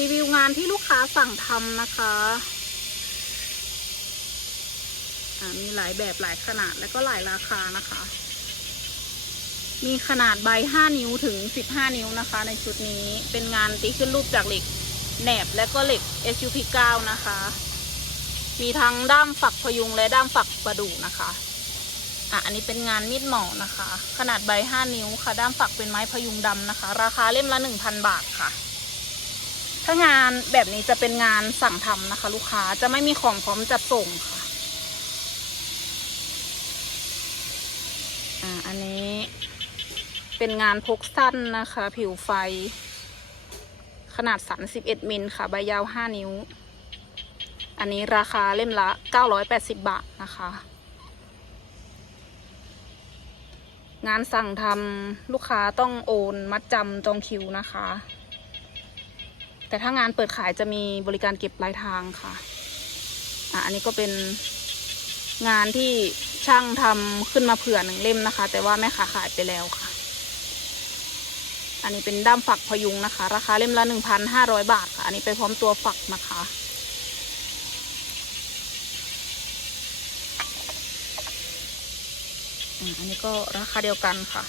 รีวิวงานที่ลูกค้าสั่งทำนะคะมีหลายแบบหลายขนาดและก็หลายราคานะคะ มีขนาดใบ 5 นิ้วถึง 15 นิ้วนะคะ ในชุดนี้เป็นงานตีขึ้นรูปจากเหล็กแหนบและก็เหล็ก SUP 9 นะคะ มีทั้งด้ามฝักพยุงและด้ามฝักประดู่นะคะอะอันนี้เป็นงานมีดหมอนะคะ ขนาดใบ 5 นิ้วค่ะ ด้ามฝักเป็นไม้พยุงดำนะคะ ราคาเล่มละ 1,000 บาทค่ะ ถ้างานแบบนี้จะเป็นงานสั่งทำนะคะ ลูกค้าจะไม่มีของพร้อมจัดส่งค่ะอ่าอันนี้เป็นงานพกสั้นนะคะ ผิวไฟ ขนาดสัน11มิลค่ะ ใบยาว 5 นิ้ว อันนี้ราคาเล่มละ 980 บาทนะคะ งานสั่งทำลูกค้าต้องโอนมัดจำจองคิวนะคะ แต่ถ้างานเปิดขายจะมีบริการเก็บปลายทางค่ะอะ อันนี้ก็เป็นงานที่ช่างทำขึ้นมาเผื่อหนึ่งเล่มนะคะ แต่ว่าแม่ค้าขายไปแล้วค่ะ อันนี้เป็นด้ามฝักพยุงนะคะ ราคาเล่มละหนึ่งพันห้าร้อยบาทค่ะ อันนี้ไปพร้อมตัวฝักนะคะอะอันนี้ก็ราคาเดียวกันค่ะ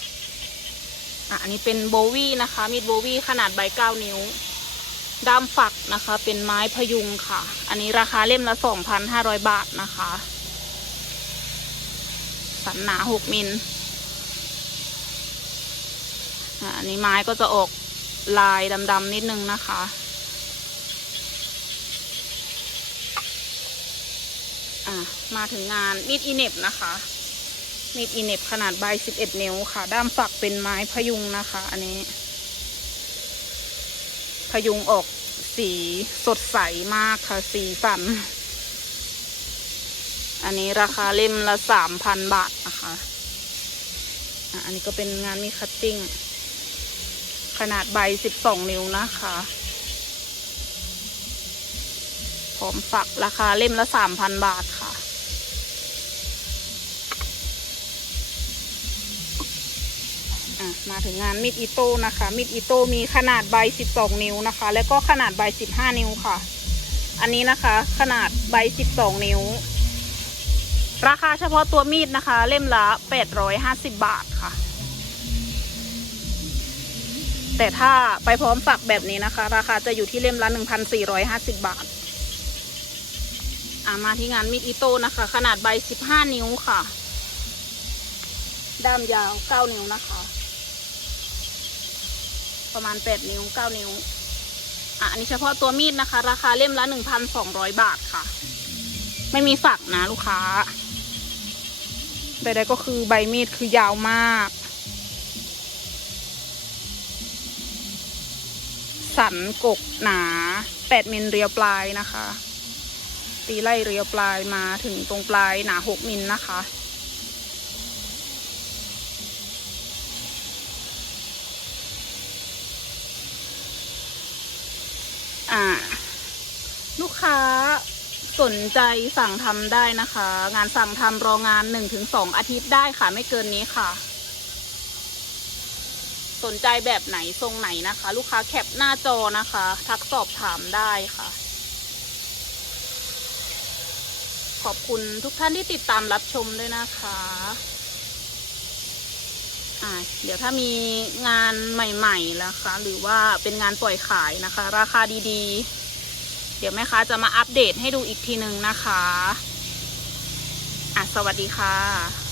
อะ อันนี้เป็นโบวี่นะคะ มีดโบวี่ขนาดใบเก้านิ้ว ด้ามฝักนะคะ เป็นไม้พยุงค่ะ อันนี้ราคาเล่มละสองพันห้าร้อยบาทนะคะ สันหนาหกมิลอะอันนี้ไม้ก็จะออกลายดำๆนิดนึงนะคะอะมาถึงงานมีดอีเน็บนะคะ มีดอีเน็บขนาดใบ 11 นิ้วค่ะ ด้ามฝักเป็นไม้พยุงนะคะ อันนี้ ยุงออกสีสดใสมากค่ะ สีสัน อันนี้ราคาเล่มละสามพันบาทนะคะอันนี้ก็เป็นงานมีคัตติ้ง ขนาดใบสิบสองนิ้วนะคะพร้อมฝักราคาเล่มละสามพันบาท อะมาถึงงานมีดอิโต้นะคะมีดอิโต้มีขนาดใบ 12 นิ้วนะคะ แล้วก็ขนาดใบ 15 นิ้วค่ะ อันนี้นะคะ ขนาดใบ 12 นิ้ว ราคาเฉพาะตัวมีดนะคะ เล่มละ 850 บาทค่ะ แต่ถ้าไปพร้อมฝักแบบนี้นะคะ ราคาจะอยู่ที่เล่มละ 1,450 บาทอะมาที่งานมีดอิโต้นะคะ ขนาดใบ 15 นิ้วค่ะด้ามยาว 9 นิ้วนะคะ ประมาณ 8 นิ้ว 9 นิ้ว อะอันนี้เฉพาะตัวมีดนะคะ ราคาเล่มละ 1,200 บาทค่ะ ไม่มีฝักนะลูกค้าใดๆก็คือใบมีดคือยาวมาก สันกกหนา 8 มิลเรียวปลายนะคะ ตีไล่เรียวปลายมาถึงตรงปลายหนา 6 มิลนะคะ อ่า ลูกค้าสนใจสั่งทำได้นะคะ งานสั่งทำรองานหนึ่งถึงสองอาทิตย์ได้ค่ะไม่เกินนี้ค่ะ สนใจแบบไหนทรงไหนนะคะ ลูกค้าแคปหน้าจอนะคะ ทักสอบถามได้ค่ะ ขอบคุณทุกท่านที่ติดตามรับชมด้วยนะคะ อ่าเดี๋ยวถ้ามีงานใหม่ๆนะคะ หรือว่าเป็นงานปล่อยขายนะคะ ราคาดีๆ เดี๋ยวแม่ค้าจะมาอัปเดตให้ดูอีกทีหนึ่งนะคะอะสวัสดีค่ะ